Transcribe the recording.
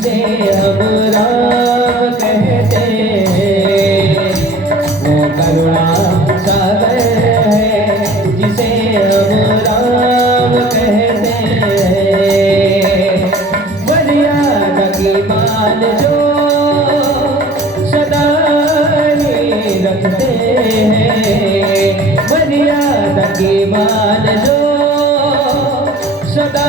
जिसे हम राम कहते हैं, वो करुणा सागर है जिसे हम राम कहते हैं। मर्यादा की मान जो सदा ही रखते हैं, मर्यादा की मान जो सदा